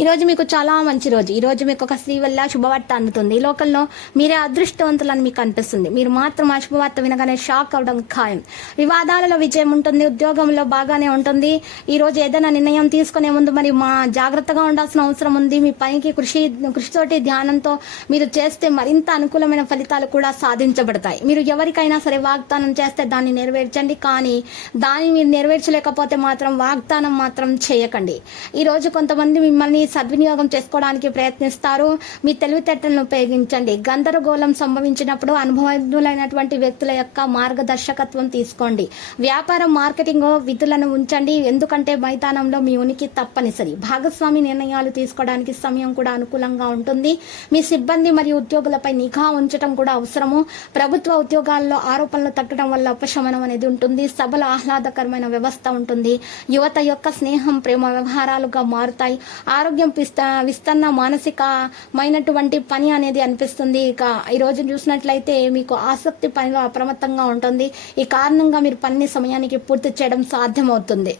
ఈరోజు మీకు చాలా మంచి రోజు. ఈరోజు మీకు ఒక స్త్రీ వల్ల శుభవార్త అందుతుంది. ఈ లోకల్లో మీరే అదృష్టవంతులని మీకు అనిపిస్తుంది. మీరు మాత్రం ఆ శుభవార్త వినగానే షాక్ అవడం ఖాయం. వివాదాలలో విజయం ఉంటుంది ఉద్యోగంలో బాగానే ఉంటుంది. ఈ రోజు ఏదైనా నిర్ణయం తీసుకునే ముందు మరి మా జాగ్రత్తగా ఉండాల్సిన అవసరం ఉంది. మీ పైకి కృషి కృషితోటి ధ్యానంతో మీరు చేస్తే మరింత అనుకూలమైన ఫలితాలు కూడా సాధించబడతాయి. మీరు ఎవరికైనా సరే వాగ్దానం చేస్తే దాన్ని నెరవేర్చండి. కానీ దాన్ని మీరు నెరవేర్చలేకపోతే మాత్రం వాగ్దానం మాత్రం చేయకండి. ఈ రోజు కొంతమంది మిమ్మల్ని సద్వినియోగం చేసుకోవడానికి ప్రయత్నిస్తారు. మీ తెలివితేటలను ఉపయోగించండి. గందరగోళం సంభవించినప్పుడు అనుభవజ్ఞులైనటువంటి వ్యక్తుల యొక్క మార్గదర్శకత్వం తీసుకోండి. వ్యాపారం మార్కెటింగ్ విధులను ఉంచండి. ఎందుకంటే మైదానంలో మీ ఉనికి తప్పనిసరి. భాగస్వామి నిర్ణయాలు తీసుకోవడానికి సమయం కూడా అనుకూలంగా ఉంటుంది. మీ సిబ్బంది మరియు ఉద్యోగులపై నిఘా ఉంచడం కూడా అవసరము. ప్రభుత్వ ఉద్యోగాల్లో ఆరోపణలు తగ్గడం వల్ల ఉపశమనం అనేది ఉంటుంది. సభలో ఆహ్లాదకరమైన వ్యవస్థ ఉంటుంది. యువత యొక్క స్నేహం ప్రేమ వ్యవహారాలుగా మారుతాయి. ఆరోగ్యం ఆరోగ్యం పిస్త విస్తన్న మానసికమైనటువంటి పని అనేది అనిపిస్తుంది. ఇక ఈ రోజు చూసినట్లయితే మీకు ఆసక్తి పనిలో అప్రమత్తంగా ఉంటుంది. ఈ కారణంగా మీరు పని సమయానికి పూర్తి చేయడం సాధ్యమవుతుంది.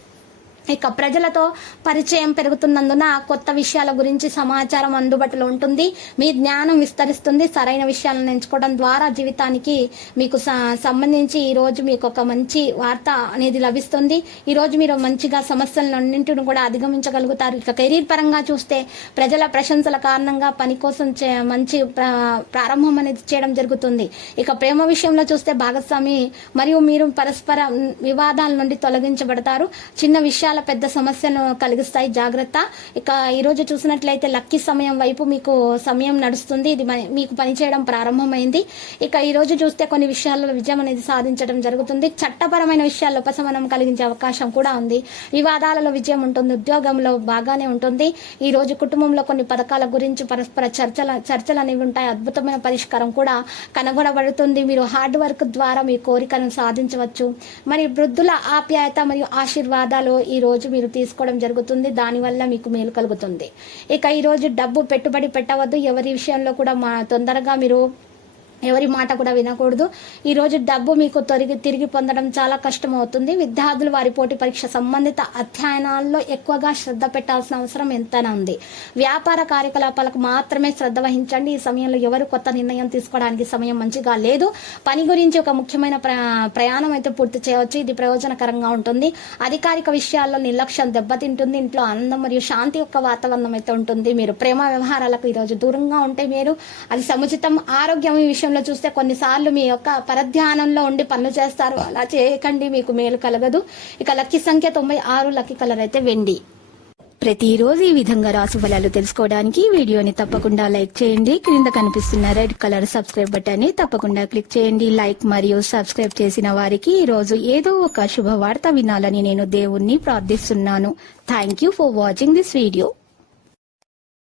ఇక ప్రజలతో పరిచయం పెరుగుతున్నందున కొత్త విషయాల గురించి సమాచారం అందుబాటులో ఉంటుంది. మీ జ్ఞానం విస్తరిస్తుంది. సరైన విషయాలను ఎంచుకోవడం ద్వారా జీవితానికి మీకు స- సంబంధించి ఈరోజు మీకు ఒక మంచి వార్త అనేది లభిస్తుంది. ఈ రోజు మీరు మంచిగా సమస్యలన్నింటిని కూడా అధిగమించగలుగుతారు. ఇక కెరీర్ పరంగా చూస్తే ప్రజల ప్రశంసల కారణంగా పని కోసం చే- మంచి ప్రారంభం అనేది చేయడం జరుగుతుంది. ఇక ప్రేమ విషయంలో చూస్తే భాగస్వామి మరియు మీరు పరస్పర వివాదాల నుండి తొలగించబడతారు. చిన్న విషయాలు చాలా పెద్ద సమస్యను కలిగిస్తాయి. జాగ్రత్త. ఇక ఈరోజు చూసినట్లయితే లక్కీ సమయం వైపు మీకు సమయం నడుస్తుంది. ఇది మీకు పనిచేయడం ప్రారంభమైంది. ఇక ఈరోజు చూస్తే కొన్ని విషయాల్లో విజయం అనేది సాధించడం జరుగుతుంది. చట్టపరమైన విషయాల్లో ఉపశమనం కలిగించే అవకాశం కూడా ఉంది. వివాదాలలో విజయం ఉంటుంది. ఉద్యోగంలో బాగానే ఉంటుంది. ఈ రోజు కుటుంబంలో కొన్ని పథకాల గురించి పరస్పర చర్చల చర్చలు అనేవి ఉంటాయి. అద్భుతమైన పరిష్కారం కూడా కనుగొనబడుతుంది. మీరు హార్డ్ వర్క్ ద్వారా మీ కోరికలను సాధించవచ్చు. మరి వృద్ధుల ఆప్యాయత మరియు ఆశీర్వాదాలు ఈ రోజు మీరు తీసుకోవడం జరుగుతుంది. దానివల్ల మీకు మేలు కలుగుతుంది. ఇక ఈరోజు డబ్బు పెట్టుబడి పెట్టవద్దు. ఎవరి విషయంలో కూడా మా తొందరగా మీరు ఎవరి మాట కూడా వినకూడదు. ఈరోజు డబ్బు మీకు తిరిగి తిరిగి పొందడం చాలా కష్టం అవుతుంది విద్యార్థులు వారి పోటీ పరీక్ష సంబంధిత అధ్యయనాల్లో ఎక్కువగా శ్రద్ధ పెట్టాల్సిన అవసరం ఎంతైనా ఉంది. వ్యాపార కార్యకలాపాలకు మాత్రమే శ్రద్ధ వహించండి. ఈ సమయంలో ఎవరు కొత్త నిర్ణయం తీసుకోవడానికి సమయం మంచిగా లేదు. పని గురించి ఒక ముఖ్యమైన ప్రయాణం అయితే పూర్తి చేయవచ్చు. ఇది ప్రయోజనకరంగా ఉంటుంది. అధికారిక విషయాల్లో నిర్లక్ష్యం దెబ్బతింటుంది. ఇంట్లో ఆనందం మరియు శాంతి యొక్క వాతావరణం అయితే ఉంటుంది. మీరు ప్రేమ వ్యవహారాలకు ఈరోజు దూరంగా ఉంటే మీరు అది సముచితం. ఆరోగ్యం ఈ విషయం విషయంలో చూస్తే కొన్నిసార్లు మీ యొక్క పరధ్యానంలో ఉండి పనులు చేస్తారు. అలా చేయకండి మీకు మేలు కలగదు. ఇక లక్కీ సంఖ్య తొంభై ఆరు లక్కీ కలర్ అయితే వెండి. ప్రతిరోజు ఈ విధంగా రాసు ఫలాలు తెలుసుకోవడానికి వీడియోని తప్పకుండా లైక్ చేయండి. క్రింద కనిపిస్తున్న రెడ్ కలర్ సబ్స్క్రైబ్ బటన్ని తప్పకుండా క్లిక్ చేయండి. లైక్ మరియు సబ్స్క్రైబ్ చేసిన వారికి ఈ రోజు ఏదో ఒక శుభవార్త వినాలని నేను దేవుణ్ణి ప్రార్థిస్తున్నాను. Thank you for watching this video